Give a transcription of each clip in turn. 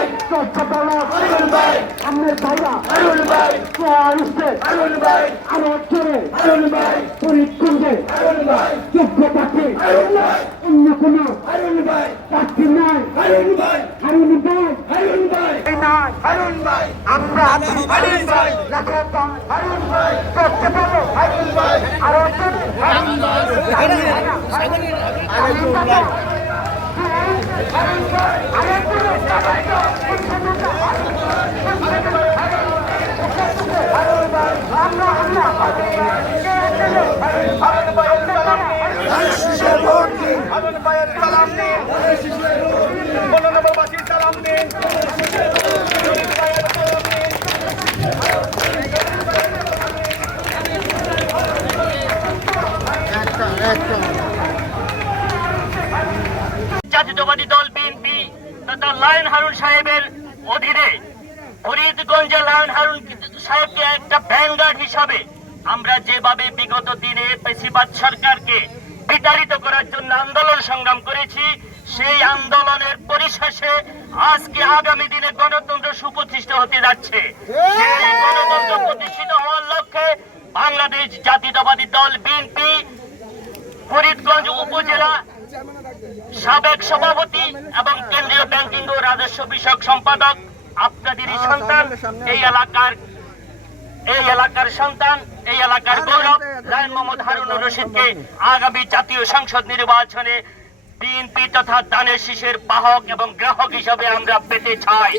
ভাই পালক আরুল ভাই আমের ভাইরা আরুল ভাই আসছে আরুল ভাই আরও চলে আরুল ভাই ফরিদগঞ্জে আরুল ভাই যোগ্য প্রার্থী আরুল ভাই অন্য কোনো আরুল ভাই প্রার্থী নয় আরুল ভাই হারুন ভাই আরুল ভাই নয় আরুল ভাই আমরা আরুল ভাই লাখের দাম আরুল ভাই পালক আরুল ভাই আরুল ভাই আরুন ভাই আরুল ভাই জাতীয়তাবাদী দল বিএনপি তথা লায়ন হারুন সাহেবের অধীনে ফরিদগঞ্জে লায়ন হারুন সাহেবকে একটা ভ্যানগার্ড হিসাবে আমরা যেভাবে বিগত দিনে পেশিবাদ সরকারকে বিতাড়িত করার জন্য আন্দোলন সংগ্রাম করেছি, সেই আন্দোলনের পরিশেষে আজকে আগামী দিনে গণতন্ত্র সুপ্রতিষ্ঠিত হতে যাচ্ছে। গণতন্ত্র প্রতিষ্ঠিত হওয়ার লক্ষ্যে বাংলাদেশ জাতীয়তাবাদী দল বিএনপি ফরিদগঞ্জ উপজেলা, সাবেক সভাপতি এবং কেন্দ্রীয় ব্যাংকিং ও রাজস্ব বিষয়ক সম্পাদক, আপনাদেরই সন্তান। এই এলাকার এই এলাকার সন্তান এই এলাকার গৌরব লায়ন মোহাম্মদ হারুনুর রশিদকে আগামী জাতীয় সংসদ নির্বাচনে বিএনপি তথা দানের শীষের বাহক এবং গ্রাহক হিসাবে আমরা পেতে চাই।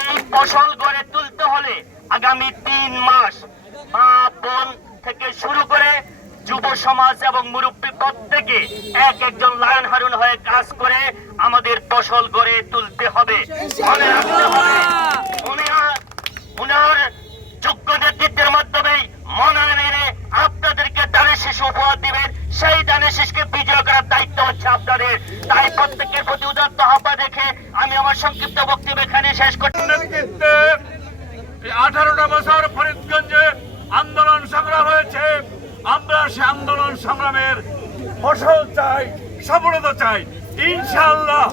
এই ফসল গড়ে তুলতে হলে আগামী তিন মাস মা বোন থেকে শুরু করে যুব সমাজ এবং মুরব্বী প্রত্যেকে এক একজন লায়ন হারুন হয়ে কাজ করে আমাদের ফসল গড়ে তুলতে হবে। মনে রাখতে হবে উনার যোগ্য নেতৃত্বের মাধ্যমে মনোনয়ন এনে আপনাদেরকে দানের শিশু উপহার দিবেন। সেই দানের শিশুকে বিজয় করার দায়িত্ব হচ্ছে আপনাদের। তাই প্রত্যেকের প্রতি উদাত্ত আহ্বান রেখে আমি আমার সংক্ষিপ্ত বক্তব্য এখানে শেষ করছি। আঠারোটা বছর ফরিদগঞ্জে আন্দোলন সংগ্রাম হয়েছে। আমরা সে আন্দোলন সংগ্রামের ফসল চাই, সফলতা চাই। ইনশাআল্লাহ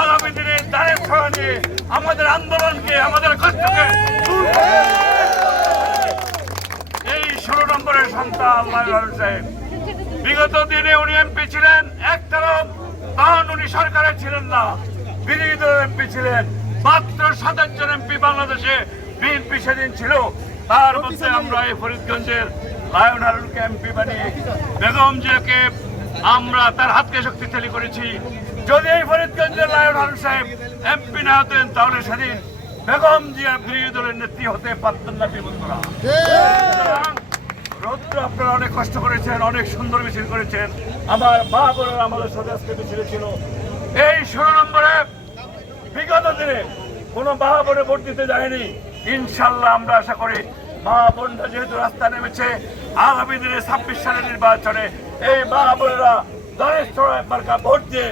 আগামী দিনে দাঁড়ের সঙ্গে আমাদের আন্দোলনকে, আমাদের কষ্টকে এই ষোলো নম্বরের সন্তান লাইলাল সাহেব। বিগত দিনে উনি এমপি ছিলেন, একটারও তখন উনি সরকারে ছিলেন না। বিরোধী দলের এমপি ছিলেন, মাত্র সাতাশ জন এমপি বাংলাদেশে বিএনপি সেদিন ছিল। তার মধ্যে আমরা এই ফরিদগঞ্জের লায়ন হারুনকে এমপি বানিয়ে বেগম জিয়াকে আমরা তার হাতকে শক্তিশালী করেছি। যদি এই ফরিদগঞ্জের লায়ন হারুন সাহেব এমপি না হতেন, তাহলে সেদিন বেগম জিয়া বিরোধী দলের নেত্রী হতে পারতেন না বন্ধুরা রৌদ্র আপনারা অনেক কষ্ট করেছেন, অনেক সুন্দর মিছিল করেছেন। আমার মা বোনেরা আমাদের সাথে আজকে মিছিলে ছিল। এই ষোলো নম্বরে বিগত দিনে কোনো মা বোনে ভোট দিতে যায়নি। ইনশাল্লাহ আমরা আশা করি মা বোনরা যেহেতু রাস্তা নেমেছে আগামী দিনে ছাব্বিশ সালের নির্বাচনে এই মা বোনেরা দলের মার্কা ভোট দিয়ে